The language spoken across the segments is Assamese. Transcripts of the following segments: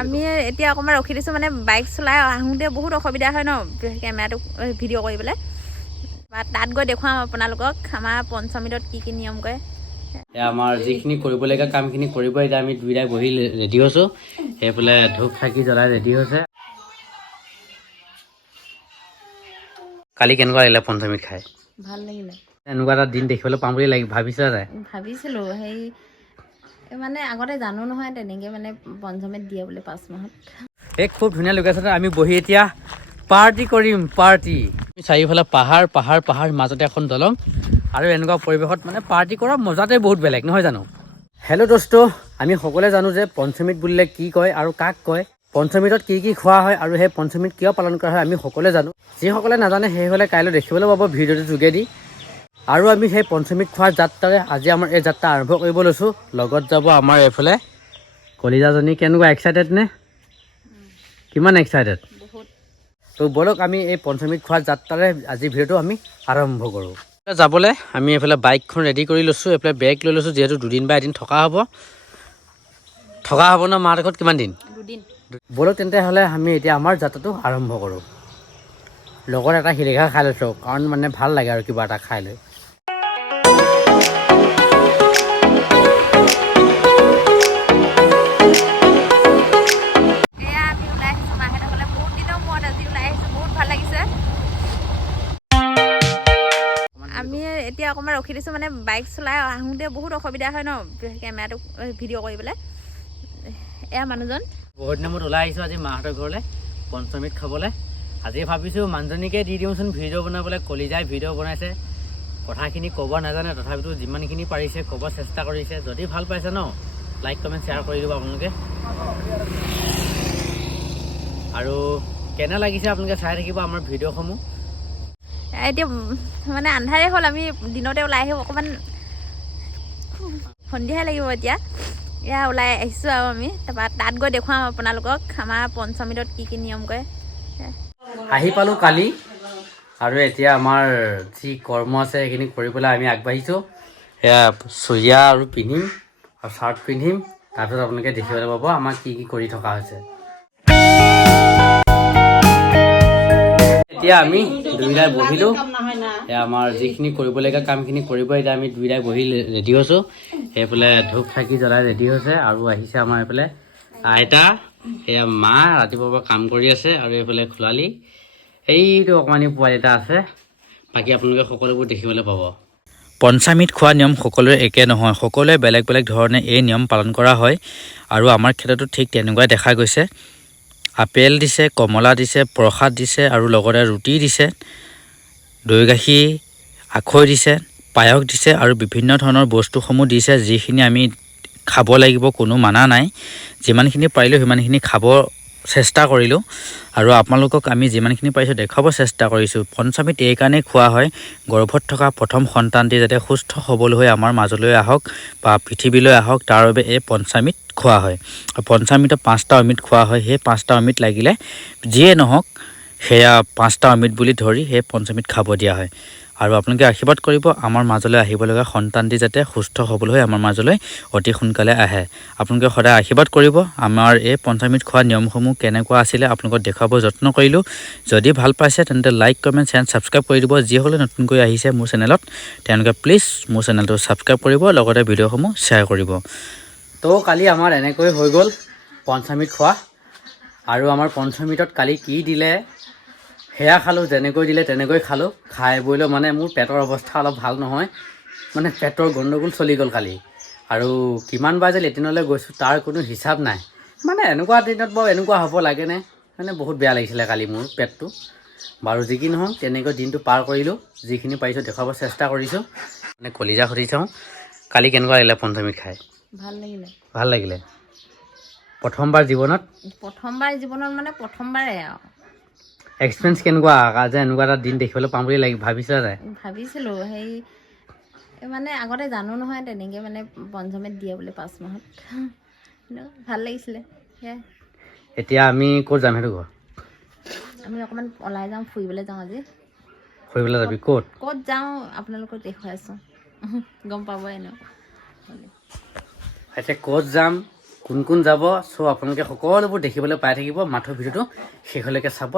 আমি এতিয়া অকণমান ৰখি দিছোঁ মানে বাইক চলাই আহোঁতে বহুত অসুবিধা হয় ন কেমেৰাটো ভিডিঅ' কৰিবলৈ বা তাত গৈ দেখুৱাম আপোনালোকক আমাৰ পঞ্চমৃতত কি কি নিয়ম কৰে আমাৰ যিখিনি কৰিবলগীয়া কামখিনি কৰিব এতিয়া আমি দুইটাই বহি ৰেডি হৈছোঁ সেইফালে ধূপ চাকি জ্বলাই ৰেডি হৈছে কালি কেনেকুৱা লাগিলে পঞ্চমৃত খাই ভাল লাগিলে এনেকুৱা এটা দিন দেখিবলৈ পাম বুলি ভাবিছা যায় ভাবিছিলোঁ সেই মানে আগতে জানো নহয় তেনেকৈ মানে পঞ্চমৃত দিয়ে বুলি 5 মাহত এই খুব ধুনীয়া লোকেশ্যনত আমি বহি এতিয়া পাৰ্টি কৰিম পাৰ্টি চাৰিওফালে পাহাৰ পাহাৰ পাহাৰ মাজতে এখন দলং আৰু এনেকুৱা পৰিৱেশত মানে পাৰ্টি কৰা মজাতে বহুত বেলেগ নহয় জানো হেল্ল' দোস্ত আমি সকলোৱে জানো যে পঞ্চমৃত বুলিলে কি কয় আৰু কাক কয় পঞ্চমৃতত কি কি খোৱা হয় আৰু সেই পঞ্চমৃত কিয় পালন কৰা হয় আমি সকলোৱে জানো যিসকলে নাজানে সেইসকলে কাইলৈ দেখিবলৈ পাব ভিডিঅ'টোৰ যোগেদি আৰু আমি সেই পঞ্চমৃত খোৱাৰ যাত্ৰাৰে আজি আমাৰ এই যাত্ৰা আৰম্ভ কৰিব লৈছোঁ লগত যাব আমাৰ এইফালে কলিজাজনী কেনেকুৱা এক্সাইটেড নে কিমান এক্সাইটেড তো বলক আমি এই পঞ্চমৃত খোৱাৰ যাত্ৰাৰে আজি ভিডিঅ'টো আমি আৰম্ভ কৰোঁ যাবলৈ আমি এইফালে বাইকখন ৰেডি কৰি লৈছোঁ এইফালে বেগ লৈ লৈছোঁ যিহেতু দুদিন বা এদিন থকা হ'ব ন মাৰ ঘৰত কিমান দিন দুদিন বলক তেন্তে হ'লে আমি এতিয়া আমাৰ যাত্ৰাটো আৰম্ভ কৰোঁ লগত এটা শিলিখা খাই লৈছোঁ কাৰণ মানে ভাল লাগে আৰু কিবা এটা খাই লৈ এয়া আমি ওলাই আহিছোঁ মাহঁতৰ ঘৰলৈ বহুত দিনৰ মূৰত আজি ওলাই আহিছোঁ বহুত ভাল লাগিছে আমি এতিয়া অকণমান ৰখি দিছোঁ মানে বাইক চলাই আহোঁতে বহুত অসুবিধা হয় ন কেমেৰাটো ভিডিঅ' কৰিবলৈ এয়া মানুহজন বহুত দিনৰ মূৰত ওলাই আহিছোঁ আজি মাহঁতৰ ঘৰলৈ পঞ্চমৃত খাবলৈ আজি ভাবিছোঁ মানুহজনীকে দি দিওঁচোন ভিডিঅ' বনাবলৈ কলিজাই ভিডিঅ' বনাইছে কথাখিনি ক'ব নাজানে তথাপিতো যিমানখিনি পাৰিছে ক'ব চেষ্টা কৰিছে যদি ভাল পাইছে ন লাইক কমেণ্ট শ্বেয়াৰ কৰি দিব আপোনালোকে আৰু কেনে লাগিছে আপোনালোকে চাই থাকিব আমাৰ ভিডিঅ'সমূহ এতিয়া মানে আন্ধাৰে হ'ল আমি দিনতে ওলাই আহিব অকণমান সন্ধিয়াই লাগিব এতিয়া এয়া ওলাই আহিছোঁ আৰু আমি তাৰপৰা তাত গৈ দেখুৱাম আপোনালোকক আমাৰ পঞ্চমৃতত কি কি নিয়ম কৰে আহি পালোঁ কালি আৰু এতিয়া আমাৰ যি কৰ্ম আছে সেইখিনি কৰিবলৈ আমি আগবাঢ়িছোঁ সেয়া চুৰিয়া আৰু পিন্ধিম আৰু চাৰ্ট পিন্ধিম তাৰপিছত আপোনালোকে দেখিবলৈ পাব আমাক কি কি কৰি থকা হৈছে এতিয়া আমি দুইটাই বহিলোঁ এয়া আমাৰ যিখিনি কৰিবলগীয়া কামখিনি কৰিব এতিয়া আমি দুইটাই বহি ৰেডি হৈছোঁ সেইফালে ধূপ চাকি জ্বলাই ৰেডি হৈছে আৰু আহিছে আমাৰ এইফালে আইতা এয়া মা ৰাতিপুৱাৰ পৰা কাম কৰি আছে আৰু এইফালে খোলালি এইটো অকণমানি পোৱালি এটা আছে বাকী আপোনালোকে সকলোবোৰ দেখিবলৈ পাব পঞ্চমৃত খোৱা নিয়ম সকলোৰে একে নহয় সকলোৱে বেলেগ বেলেগ ধৰণে এই নিয়ম পালন কৰা হয় আৰু আমাৰ ক্ষেত্ৰতো ঠিক তেনেকুৱাই দেখা গৈছে আপেল দিছে কমলা দিছে প্ৰসাদ দিছে আৰু লগতে ৰুটি দিছে দৈ গাখীৰ আখৈ দিছে পায়স দিছে আৰু বিভিন্ন ধৰণৰ বস্তুসমূহ দিছে যিখিনি আমি খাব লাগিব কোনো মানা নাই যিমানখিনি পাৰিলোঁ সিমানখিনি খাব চেষ্টা কৰিলোঁ আৰু আপোনালোকক আমি যিমানখিনি পাৰিছোঁ দেখাব চেষ্টা কৰিছোঁ পঞ্চমৃত এইকাৰণেই খোৱা হয় গৰ্ভত থকা প্ৰথম সন্তানটি যাতে সুস্থ সবল হৈ আমাৰ মাজলৈ আহক বা পৃথিৱীলৈ আহক তাৰ বাবে এই পঞ্চমৃত খোৱা হয় আৰু পঞ্চমৃতত 5টা অমৃত খোৱা হয় সেই 5টা অমৃত লাগিলে যিয়ে নহওক সেয়া 5টা অমৃত বুলি ধৰি সেই পঞ্চমৃত খাব দিয়া হয় আৰু আপোনালোকে আশীৰ্বাদ কৰিব আমাৰ মাজলৈ আহিব লগা সন্তানটি যাতে সুস্থ সবল হৈ আমাৰ মাজলৈ অতি সোনকালে আহে আপোনালোকে সদায় আশীৰ্বাদ কৰিব আমাৰ এই পঞ্চমৃত খোৱা নিয়মসমূহ কেনেকুৱা আছিলে আপোনালোকক দেখুৱাব যত্ন কৰিলোঁ যদি ভাল পাইছে তেন্তে লাইক কমেণ্ট শ্বেয়াৰ ছাবস্ক্ৰাইব কৰি দিব যিসকলে নতুনকৈ আহিছে মোৰ চেনেলত তেওঁলোকে প্লিজ মোৰ চেনেলটো ছাবস্ক্ৰাইব কৰিব লগতে ভিডিঅ'সমূহ শ্বেয়াৰ কৰিব তো কালি আমাৰ এনেকৈ হৈ গ'ল পঞ্চমৃত খোৱা আৰু আমাৰ পঞ্চমৃতত কালি কি দিলে সেয়া খালোঁ যেনেকৈ দিলে তেনেকৈ খালোঁ খাই বৈ লৈ মানে মোৰ পেটৰ অৱস্থা অলপ ভাল নহয় মানে পেটৰ গণ্ডগোল চলি গ'ল কালি আৰু কিমান বাৰ যে লেট্ৰিনলৈ গৈছোঁ তাৰ কোনো হিচাপ নাই মানে এনেকুৱা দিনত বাৰু এনেকুৱা হ'ব লাগেনে মানে বহুত বেয়া লাগিছিলে কালি মোৰ পেটটো বাৰু যি কি নহওক তেনেকৈ দিনটো পাৰ কৰিলোঁ যিখিনি পাৰিছোঁ দেখুৱাব চেষ্টা কৰিছোঁ মানে কলিজা সুধি চাওঁ কালি কেনেকুৱা লাগিলে পঞ্চমৃত খাই ভাল লাগিলে প্ৰথমবাৰ জীৱনত মানে প্ৰথমবাৰে আৰু এক্সপিৰিয়েঞ্চ কেনেকুৱা যে এনেকুৱা এটা দিন দেখিবলৈ পাম বুলি ভাবিছা যায় ভাবিছিলোঁ সেই মানে আগতে জানো নহয় তেনেকৈ মানে পঞ্চমৃত দিয়ে বুলি 5 মাহত ভাল লাগিছিলে সেয়াই এতিয়া আমি ক'ত যাম সেইটো আমি অকণমান ওলাই যাওঁ ফুৰিবলৈ যাওঁ আজি ফুৰিবলৈ যাবি ক'ত ক'ত যাওঁ আপোনালোকক দেখুৱাই আছোঁ গম পাব এনেও এতিয়া ক'ত যাম কোন কোন যাব চ' আপোনালোকে সকলোবোৰ দেখিবলৈ পাই থাকিব মাথো ভিডিঅ'টো শেষলৈকে চাব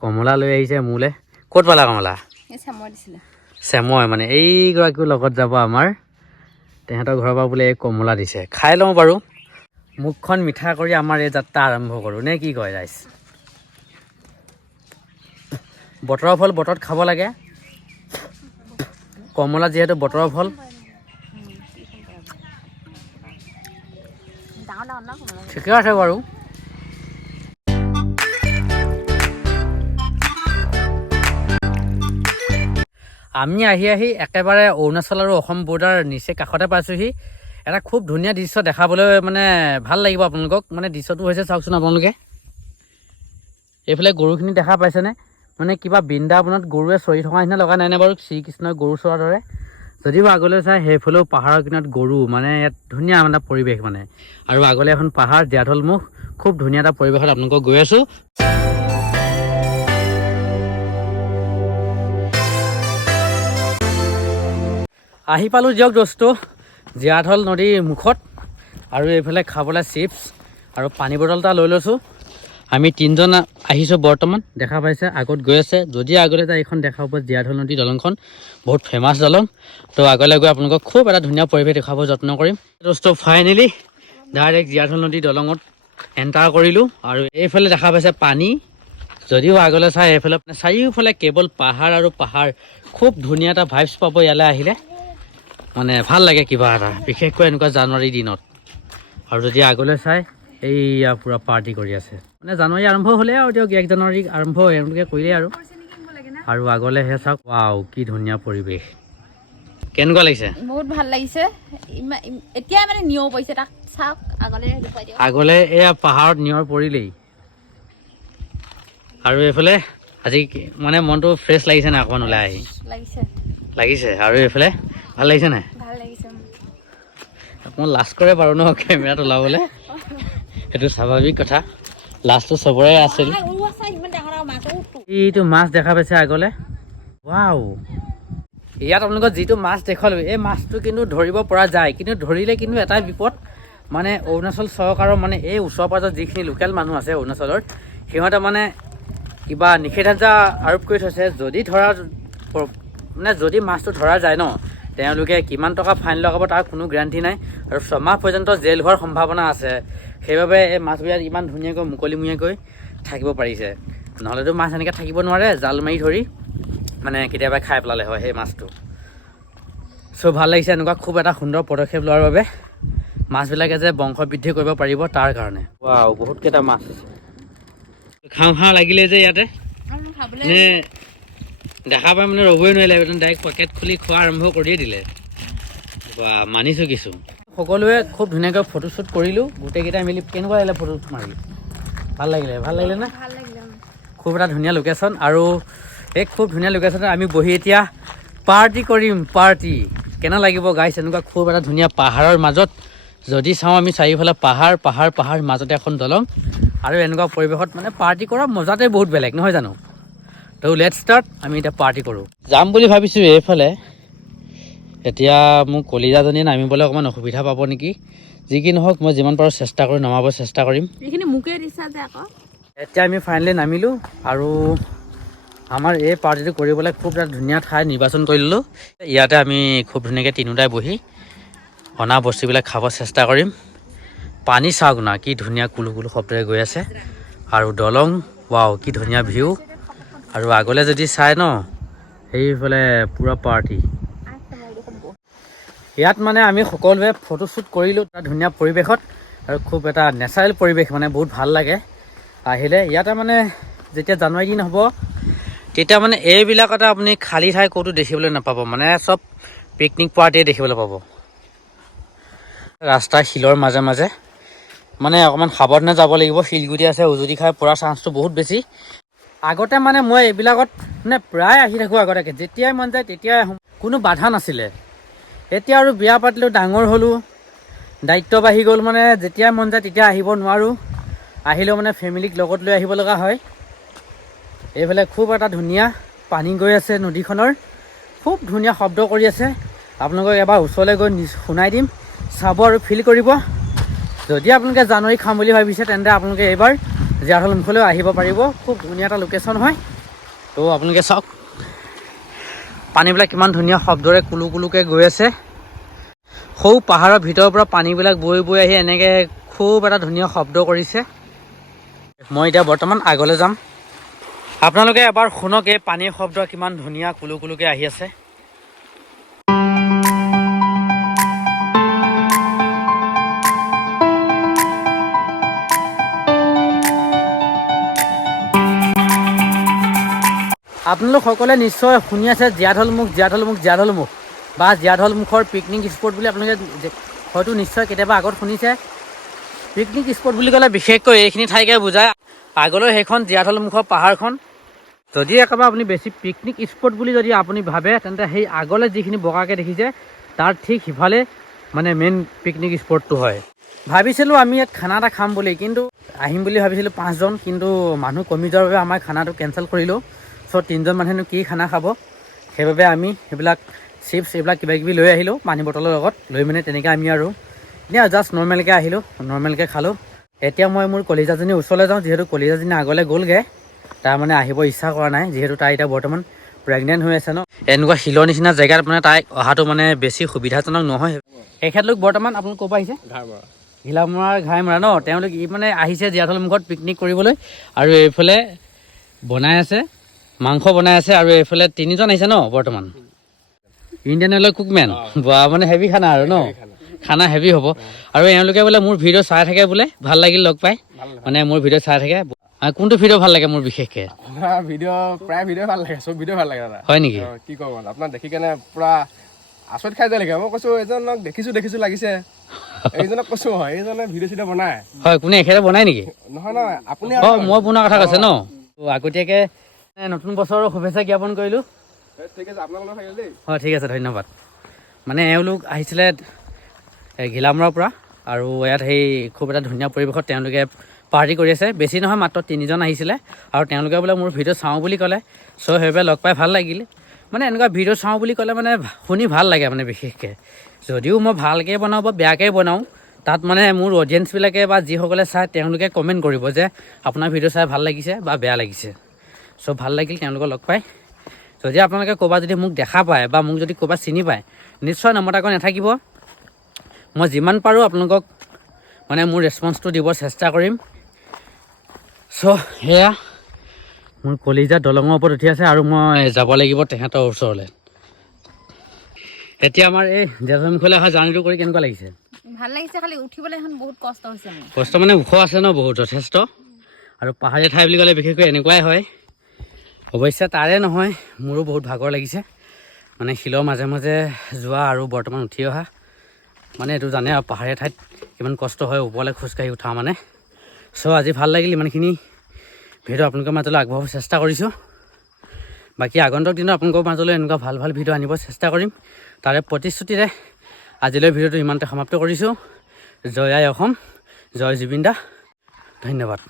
কমলা লৈ আহিছে মোলে ক'ত পালা কমলা চেময় মানে এইগৰাকীৰ লগত যাব আমাৰ তেহেঁতৰ ঘৰৰ পৰা বোলে এই কমলা দিছে খাই লওঁ বাৰু মুখখন মিঠা কৰি আমাৰ এই যাত্ৰা আৰম্ভ কৰোঁ নে কি কয় ৰাইজ বতৰৰ ফল বতৰত খাব লাগে কমলা যিহেতু বতৰৰ ফল ঠিকে আছে বাৰু আমি আহি একেবাৰে অৰুণাচল আৰু অসম বৰ্ডাৰ নিচে কাষতে পাইছোঁহি এটা খুব ধুনীয়া দৃশ্য দেখাবলৈ মানে ভাল লাগিব আপোনালোকক মানে দৃশ্যটো হৈছে চাওকচোন আপোনালোকে এইফালে গৰুখিনি দেখা পাইছেনে মানে কিবা বৃন্দাবনত গৰুৱে চৰি থকা নিচিনা লগা নাই নে বাৰু শ্ৰীকৃষ্ণই গৰু চৰাৰ দৰে যদিও আগলৈ চাই সেইফালেও পাহাৰৰ কিনাৰত গৰু মানে ইয়াত ধুনীয়া এটা পৰিৱেশ মানে আৰু আগলৈ এখন পাহাৰ জীয়াঢলমুখ খুব ধুনীয়া এটা পৰিৱেশত আপোনালোকক গৈ আছোঁ আহি পালোঁ দিয়ক দোস্ত জীয়াঢল নদীৰ মুখত আৰু এইফালে খাবলৈ চিপছ আৰু পানী বটল এটা লৈ লৈছোঁ আমি তিনিজন আহিছোঁ বৰ্তমান দেখা পাইছে আগত গৈ আছে যদি আগলৈ যায় এইখন দেখা পাব জীয়াঢল নদী দলংখন বহুত ফেমাছ দলং তো আগলৈ গৈ আপোনালোকক খুব এটা ধুনীয়া পৰিৱেশ দেখাব যত্ন কৰিম দোস্ত ফাইনেলি ডাইৰেক্ট জীয়াঢল নদী দলঙত এণ্টাৰ কৰিলোঁ আৰু এইফালে দেখা পাইছে পানী যদিও আগলৈ চাই এইফালে চাৰিওফালে কেৱল পাহাৰ আৰু পাহাৰ খুব ধুনীয়া এটা ভাইবছ পাব ইয়ালৈ আহিলে মানে ভাল লাগে কিবা এটা বিশেষকৈ এনেকুৱা জানুৱাৰী দিনত আৰু যদি আগলৈ চাই এইয়া পূৰা পাৰ্টি কৰি আছে মানে জানুৱাৰী আৰম্ভ হ'লে আৰু দিয়ক 1 জানুৱাৰী আৰম্ভ এওঁলোকে কৰিলে আৰু আগলৈহে চাওক ৱাও কি ধুনীয়া পৰিৱেশ কেনেকুৱা লাগিছে বহুত ভাল লাগিছে এতিয়া মানে নিয়ৰ পৰিছে তাক চাওক আগলৈ এয়া পাহাৰত নিয়ৰ পৰিলেই আৰু এইফালে আজি মানে মনটো ফ্ৰেছ লাগিছে নাই অকণমান ওলাই আহি লাগিছে আৰু এইফালে ভাল লাগিছে নাই অকণমান লাজ কৰে বাৰু ন কেমেৰাত ওলাবলৈ সেইটো স্বাভাৱিক কথা লাজটো চবৰে আছিল এইটো মাছ দেখা পাইছে আগলৈ ৱাও ইয়াত আপোনালোকক যিটো মাছ দেখালোঁ এই মাছটো কিন্তু ধৰিব পৰা যায় কিন্তু ধৰিলে কিন্তু এটাই বিপদ মানে অৰুণাচল চৰকাৰৰ মানে এই ওচৰ পাজৰ যিখিনি লোকেল মানুহ আছে অৰুণাচলৰ সিহঁতে মানে কিবা নিষেধাজ্ঞা আৰোপ কৰি থৈছে যদি ধৰা মানে যদি মাছটো ধৰা যায় ন তেওঁলোকে কিমান টকা ফাইন লগাব তাৰ কোনো গেৰাণ্টি নাই আৰু 6 মাহ পৰ্যন্ত জেল হোৱাৰ সম্ভাৱনা আছে সেইবাবে এই মাছবিলাক ইমান ধুনীয়াকৈ মুকলিমূৰীয়াকৈ থাকিব পাৰিছে নহ'লেতো মাছ এনেকৈ থাকিব নোৱাৰে জাল মাৰি ধৰি মানে কেতিয়াবা খাই পেলালে হয় সেই মাছটো চ' ভাল লাগিছে এনেকুৱা খুব এটা সুন্দৰ পদক্ষেপ লোৱাৰ বাবে মাছবিলাকে যে বংশ বৃদ্ধি কৰিব পাৰিব তাৰ কাৰণে ৱাও বহুতকেইটা মাছ খাওঁ লাগিলে যে ইয়াতে মানে দেখা পাই মানে ৰ'বই নোৱাৰিলে ডাইৰেক্ট পকেট খুলি খোৱা আৰম্ভ কৰিয়ে দিলে বা মানিছোঁ কিছু সকলোৱে খুব ধুনীয়াকৈ ফটোশ্বুট কৰিলোঁ গোটেইকেইটাই মিলি কেনেকুৱা লাগিলে ফটো মাৰি ভাল লাগিলে নে খুব এটা ধুনীয়া লোকেশ্যন আৰু এই খুব ধুনীয়া লোকেশ্যনত আমি বহি এতিয়া পাৰ্টি কৰিম পাৰ্টি কেনে লাগিব গাইছ এনেকুৱা খুব এটা ধুনীয়া পাহাৰৰ মাজত যদি চাওঁ আমি চাৰিওফালে পাহাৰ মাজতে এখন দলং আৰু এনেকুৱা পৰিৱেশত মানে পাৰ্টি কৰা মজাতে বহুত বেলেগ নহয় জানো তো লেটছ ষ্টাৰ্ট আমি এতিয়া পাৰ্টি কৰোঁ যাম বুলি ভাবিছোঁ এইফালে এতিয়া মোক কলিজাজনীয়ে নামিবলৈ অকণমান অসুবিধা পাব নেকি যি কি নহওক মই যিমান পাৰোঁ চেষ্টা কৰি নমাব চেষ্টা কৰিম এইখিনি মোকে দিছা যে আকৌ এতিয়া আমি ফাইনেলি নামিলোঁ আৰু আমাৰ এই পাৰ্টিটো কৰিবলৈ খুব এটা ধুনীয়া ঠাই নিৰ্বাচন কৰি ল'লোঁ ইয়াতে আমি খুব ধুনীয়াকৈ তিনিওটাই বহি অনা বস্তুবিলাক খাব চেষ্টা কৰিম পানী চাওক না কি ধুনীয়া কুলু কুলু শব্দৰে গৈ আছে আৰু দলং ৱাও কি ধুনীয়া ভিউ আৰু আগলৈ যদি চাই ন সেইফালে পূৰা পাৰ্টি ইয়াত মানে আমি সকলোৱে ফটোশ্বুট কৰিলোঁ এটা ধুনীয়া পৰিৱেশত আৰু খুব এটা নেচাৰেল পৰিৱেশ মানে বহুত ভাল লাগে আহিলে ইয়াতে মানে যেতিয়া জানুৱাৰী দিন হ'ব তেতিয়া মানে এইবিলাকতে আপুনি খালী ঠাই ক'তো দেখিবলৈ নাপাব মানে চব পিকনিক পাৰ্টিয়ে দেখিবলৈ পাব ৰাস্তা শিলৰ মাজে মাজে মানে অকণমান সাৱধানে যাব লাগিব শিলগুটি আছে উজুতি খাই পৰাৰ চান্সটো বহুত বেছি আগতে মানে মই এইবিলাকত মানে প্ৰায় আহি থাকোঁ আগতে যেতিয়াই মন যায় তেতিয়াই আহোঁ কোনো বাধা নাছিলে এতিয়া আৰু বিয়া পাতিলোঁ ডাঙৰ হ'লোঁ দায়িত্ব বাঢ়ি গ'ল মানে যেতিয়াই মন যায় তেতিয়া আহিব নোৱাৰোঁ আহিলেও মানে ফেমিলিক লগত লৈ আহিব লগা হয়। এইফালে খুব এটা ধুনীয়া পানী গৈ আছে নদীখনৰ, খুব ধুনীয়া শব্দ কৰি আছে। আপোনালোকক এবাৰ ওচৰলৈ গৈ শুনাই দিম, চাব আৰু ফিল কৰিব। যদি আপোনালোকে জানুৱাৰী খাম বুলি ভাবিছে তেন্তে আপোনালোকে এইবাৰ জীয়াঢল মুখলৈ আহিব পাৰিব। খুব ধুনীয়া এটা লোকেশ্যন হয়। তো আপোনালোকে চাওক পানীবিলাক কিমান ধুনীয়া শব্দৰে কুলু কুলুকৈ গৈ আছে। সৌ পাহাৰৰ ভিতৰৰ পৰা পানীবিলাক বৈ বৈ আহি এনেকৈ খুব এটা ধুনীয়া শব্দ কৰিছে। মই এতিয়া বৰ্তমান আগলৈ যাম, আপোনালোকে এবাৰ শুনক এই পানীৰ শব্দ কিমান ধুনীয়া কুলু কুলুকৈ আহি আছে। আপোনালোক সকলোৱে নিশ্চয় শুনি আছে জীয়াঢল মুখ বা জীয়াঢল মুখৰ পিকনিক স্পট বুলি আপোনালোকে হয়তো নিশ্চয় কেতিয়াবা আগত শুনিছে। পিকনিক স্পট বুলি ক'লে বিশেষকৈ এইখিনি ঠাইকে বুজায়। আগলৈ সেইখন জীয়াঢল মুখৰ পাহাৰখন। যদি একেবাৰে আপুনি বেছি পিকনিক স্পট বুলি যদি আপুনি ভাবে তেন্তে সেই আগলৈ যিখিনি বগাকৈ দেখিছে তাৰ ঠিক সিফালে মানে মেইন পিকনিক স্পটটো হয়। ভাবিছিলোঁ আমি ইয়াত খানা এটা খাম বুলি, কিন্তু আহিম বুলি ভাবিছিলোঁ 5 জন, কিন্তু মানুহ কমি যোৱাৰ বাবে আমাৰ খানাটো কেঞ্চেল কৰিলোঁ। চ' 3 জন মানুহেনো কি খানা খাব, সেইবাবে আমি সেইবিলাক চিপছ এইবিলাক কিবাকিবি লৈ আহিলোঁ পানী বটলৰ লগত লৈ মানে তেনেকৈ আমি আৰু এনেই জাষ্ট নৰ্মেলকৈ আহিলোঁ, নৰ্মেলকৈ খালোঁ। এতিয়া মই মোৰ কলিজাজনীৰ ওচৰলৈ যাওঁ, যিহেতু কলিজাজনী আগলৈ গ'লগৈ। তাৰ মানে আহিব ইচ্ছা কৰা নাই, যিহেতু তাই এতিয়া বৰ্তমান প্ৰেগনেণ্ট হৈ আছে ন। এনেকুৱা শিলৰ নিচিনা জেগাত মানে তাইক অহাটো মানে বেছি সুবিধাজনক নহয়। এখেতলোক বৰ্তমান আপোনালোক ক'ৰ পৰা আহিছে? ঘিলামৰাৰ ঘাইমৰা ন। তেওঁলোক মানে আহিছে জীয়াঢল মুখত পিকনিক কৰিবলৈ, আৰু এইফালে বনাই আছে, মাংস বনাই আছে, আৰু এইফালে 3 জন আহিছে ন বৰ্তমান। ইণ্ডিয়ান অইলৰ কুকমেন বা মানে হেভি খানা আৰু ন, খানা হেভি হ'ব। আৰু এওঁলোকে বোলে মোৰ ভিডিঅ' চাই থাকে বোলে, ভাল লাগিল লগ পাই, মানে মোৰ ভিডিঅ' চাই থাকে। কোনটো ভিডিঅ' ভাল লাগে মোৰ বিশেষকৈ? প্ৰায় ভিডিঅ' ভাল লাগে, চব ভিডিঅ' ভাল লাগে দাদা। হয় নেকি? কি ক'ব আপোনাক দেখি কেনে পুৰা আচৰিত খাই যায় লাগে। মই কৈছোঁ এইজনক দেখিছোঁ লাগিছে, এইজনক কৈছোঁ হয়, এইজনে ভিডিঅ' চিডিঅ' বনায়। হয়, কোনে এখেতে বনাই নেকি? নহয় আপুনি। মই বনোৱা কথা কৈছে ন। আগতীয়াকৈ নতুন বছৰৰ শুভেচ্ছা জ্ঞাপন কৰিলোঁ। ঠিক আছে, আপোনালোকৰ থাকিল দেই। হয়, ঠিক আছে, ধন্যবাদ। মানে এওঁলোক আহিছিলে ঘিলামৰাৰ পৰা, আৰু ইয়াত সেই খুব এটা ধুনীয়া পৰিৱেশত তেওঁলোকে পাৰ্টি কৰি আছে। বেছি নহয়, মাত্ৰ 3 জন আহিছিলে, আৰু তেওঁলোকে বোলে মোৰ ভিডিঅ' চাওঁ বুলি ক'লে। চ' সেইবাবে লগ পাই ভাল লাগিল। মানে এনেকুৱা ভিডিঅ' চাওঁ বুলি ক'লে মানে শুনি ভাল লাগে মানে বিশেষকৈ। যদিও মই ভালকৈ বনাওঁ বা বেয়াকৈ বনাওঁ, তাত মানে মোৰ অডিয়েঞ্চবিলাকে বা যিসকলে চায় তেওঁলোকে কমেণ্ট কৰিব যে আপোনাৰ ভিডিঅ' চাই ভাল লাগিছে বা বেয়া লাগিছে। চ' ভাল লাগিল তেওঁলোকক লগ পাই। যদি আপোনালোকে ক'ৰবাত যদি মোক দেখা পায় বা মোক যদি ক'ৰবাত চিনি পায়, নিশ্চয় নমতাকৈ নাথাকিব। মই যিমান পাৰোঁ আপোনালোকক মানে মোৰ ৰেচপন্সটো দিব চেষ্টা কৰিম। চ' সেয়া মোৰ কলিজা দলঙৰ ওপৰত উঠি আছে, আৰু মই যাব লাগিব তেহেঁতৰ ওচৰলৈ। এতিয়া আমাৰ এই জীয়াঢল মুখলৈ অহা জাৰ্ণিটো কৰি কেনেকুৱা লাগিছে? ভাল লাগিছে, খালি উঠিবলৈ এখন বহুত কষ্ট হৈছে মোৰ। কষ্ট মানে ওখ আছে ন বহুত, যথেষ্ট। আৰু পাহাৰীয়া ঠাই বুলি ক'লে বিশেষকৈ এনেকুৱাই হয়। অৱশ্যে তাৰে নহয়, মোৰো বহুত ভাগৰ লাগিছে। মানে শিলৰ মাজে মাজে যোৱা আৰু বৰ্তমান উঠি অহা, মানে এইটো জানে আৰু পাহাৰীয়া ঠাইত কিমান কষ্ট হয় ওপৰলৈ খোজকাঢ়ি উঠা মানে। চ' আজি ভাল লাগিল, ইমানখিনি ভিডিঅ' আপোনালোকৰ মাজলৈ আগবঢ়াব চেষ্টা কৰিছোঁ। বাকী আগন্তুক দিনত আপোনালোকৰ মাজলৈ এনেকুৱা ভাল ভাল ভিডিঅ' আনিব চেষ্টা কৰিম। তাৰে প্ৰতিশ্ৰুতিৰে আজিলৈ ভিডিঅ'টো ইমানতে সমাপ্ত কৰিছোঁ। জয় আই অসম, জয় জুবিন দা, ধন্যবাদ।